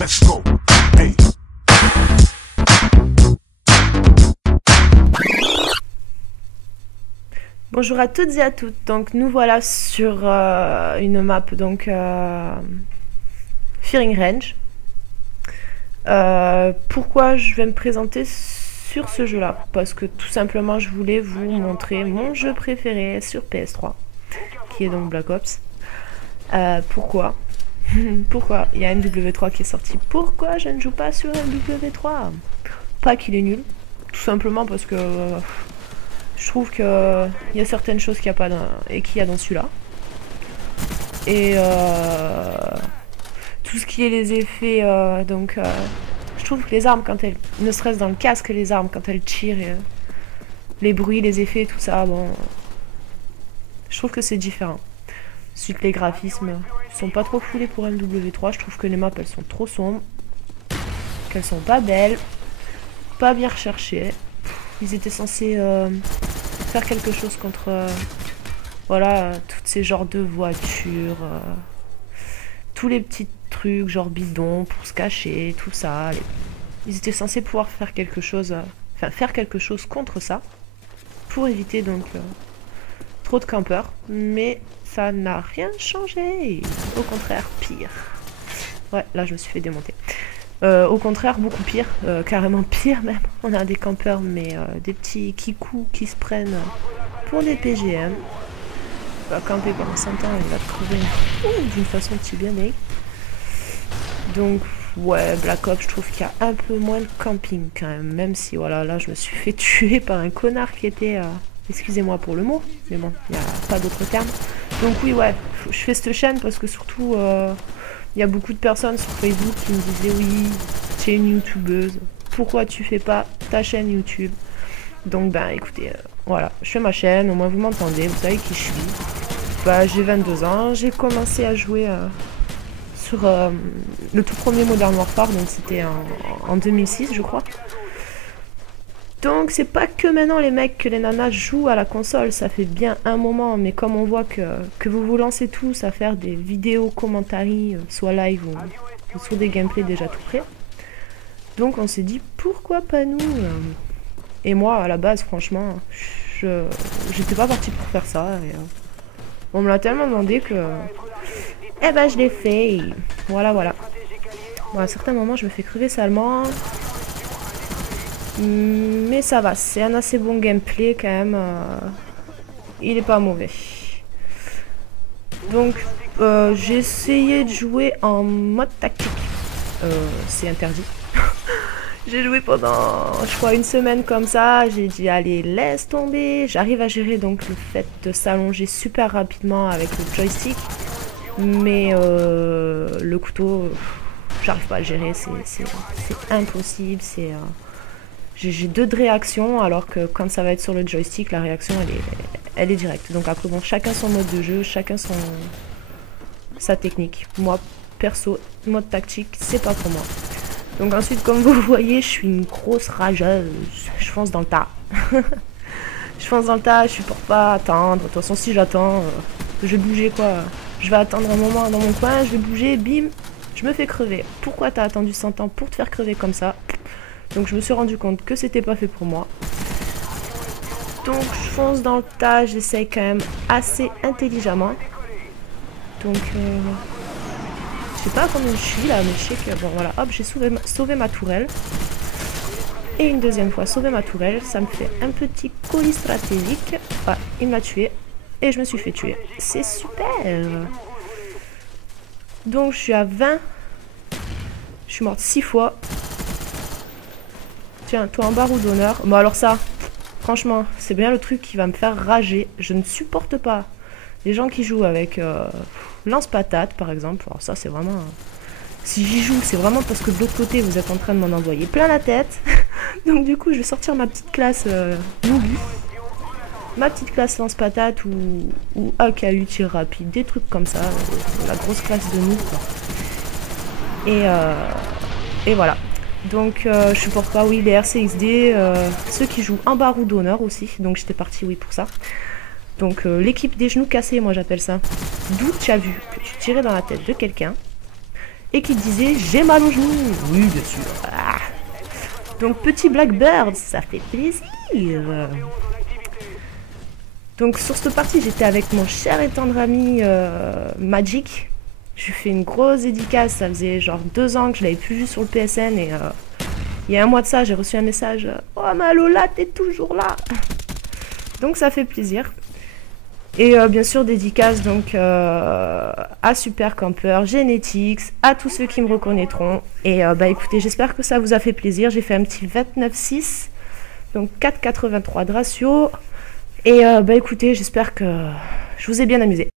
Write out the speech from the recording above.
Let's go. Hey. Bonjour à toutes et à toutes, donc nous voilà sur une map donc Fearing Range. Pourquoi je vais me présenter sur ce jeu là? Parce que tout simplement je voulais vous montrer mon jeu préféré sur PS3, qui est donc Black Ops. Pourquoi Pourquoi il y a MW3 qui est sorti? Pourquoi je ne joue pas sur MW3? Pas qu'il est nul, tout simplement parce que je trouve qu'il y a certaines choses qu'il n'y a pas et qu'il y a dans celui-là. Et tout ce qui est les effets, je trouve que les armes, quand elles, ne serait-ce dans le casque, les armes, quand elles tirent, les bruits, les effets, tout ça, bon, je trouve que c'est différent. Ensuite, les graphismes sont pas trop foulés pour MW3. Je trouve que les maps, elles sont trop sombres, qu'elles sont pas belles, pas bien recherchées. Ils étaient censés faire quelque chose contre voilà, toutes ces genres de voitures, tous les petits trucs genre bidons pour se cacher, tout ça. Ils étaient censés pouvoir faire quelque chose, faire quelque chose contre ça, pour éviter donc trop de campeurs, mais ça n'a rien changé, au contraire pire. Ouais, là je me suis fait démonter. Au contraire, beaucoup pire, carrément pire même. On a des campeurs, mais des petits kikous qui se prennent pour des PGM. Il va camper pendant 100 ans, il va te crever d'une façon tibionée. Donc, ouais, Black Ops, je trouve qu'il y a un peu moins de camping quand même. Même si, voilà, là je me suis fait tuer par un connard qui était, excusez-moi pour le mot, mais bon, il n'y a pas d'autre terme. Donc, oui, ouais, je fais cette chaîne parce que surtout. Il y a beaucoup de personnes sur Facebook qui me disaient oui, tu es une youtubeuse, pourquoi tu fais pas ta chaîne YouTube? Donc ben écoutez, voilà, je fais ma chaîne, au moins vous m'entendez, vous savez qui je suis. Bah, j'ai 22 ans, j'ai commencé à jouer sur le tout premier Modern Warfare, donc c'était en 2006 je crois. Donc c'est pas que maintenant les mecs, que les nanas jouent à la console, ça fait bien un moment, mais comme on voit que vous vous lancez tous à faire des vidéos commentaries, soit live ou sur des gameplays déjà tout prêts, donc on s'est dit pourquoi pas nous. Et moi à la base franchement, j'étais pas partie pour faire ça, et, on me l'a tellement demandé que eh ben je l'ai fait, et voilà. Bon, à certains moments je me fais crever salement. Mais ça va, c'est un assez bon gameplay quand même. Il est pas mauvais. Donc j'ai essayé de jouer en mode tactique. C'est interdit. J'ai joué pendant, je crois, une semaine comme ça. J'ai dit allez, laisse tomber. J'arrive à gérer donc le fait de s'allonger super rapidement avec le joystick. Mais le couteau, j'arrive pas à le gérer. C'est impossible. J'ai deux de réaction, alors que quand ça va être sur le joystick, la réaction elle est directe. Donc après bon, chacun son mode de jeu, chacun sa technique. Moi perso, mode tactique, c'est pas pour moi. Donc ensuite, comme vous voyez, je suis une grosse rageuse. Je fonce dans le tas. Je fonce dans le tas, je supporte pas attendre. De toute façon, si j'attends, je vais bouger quoi. Je vais attendre un moment dans mon coin, je vais bouger, bim, je me fais crever. Pourquoi t'as attendu 100 ans pour te faire crever comme ça? Donc je me suis rendu compte que c'était pas fait pour moi. Donc je fonce dans le tas, j'essaye quand même assez intelligemment. Donc je sais pas combien je suis là, mais je sais que bon voilà, hop, j'ai sauvé ma tourelle. Et une deuxième fois sauvé ma tourelle, ça me fait un petit colis stratégique. Ah, il m'a tué et je me suis fait tuer. C'est super. Donc je suis à 20. Je suis morte 6 fois. Tiens, toi en barreau d'honneur. Bon alors ça, franchement, c'est bien le truc qui va me faire rager. Je ne supporte pas les gens qui jouent avec lance-patate par exemple. Alors ça c'est vraiment... Si j'y joue, c'est vraiment parce que de l'autre côté vous êtes en train de m'en envoyer plein la tête. Donc du coup je vais sortir ma petite classe Noobi. Ma petite classe lance-patate ou AKU tir rapide, des trucs comme ça. La grosse classe de noob. Et voilà. Donc je supporte pas, oui, les RCXD, ceux qui jouent en barreau d'honneur aussi, donc j'étais partie, oui, pour ça. Donc l'équipe des genoux cassés, moi j'appelle ça. D'où tu as vu que tu tirais dans la tête de quelqu'un et qui disait j'ai mal au genou. Oui, bien sûr. Ah. Donc petit Blackbird, ça fait plaisir. Donc sur cette partie, j'étais avec mon cher et tendre ami Magic. Je lui fais une grosse dédicace, ça faisait genre 2 ans que je l'avais plus vu sur le PSN et il y a un mois de ça, j'ai reçu un message oh ma Lola, t'es toujours là. Donc ça fait plaisir. Et bien sûr, dédicace donc à Super Camper, Genetics, à tous ceux qui me reconnaîtront. Et bah écoutez, j'espère que ça vous a fait plaisir. J'ai fait un petit 29,6, donc 4,83 de ratio. Et bah écoutez, j'espère que je vous ai bien amusé.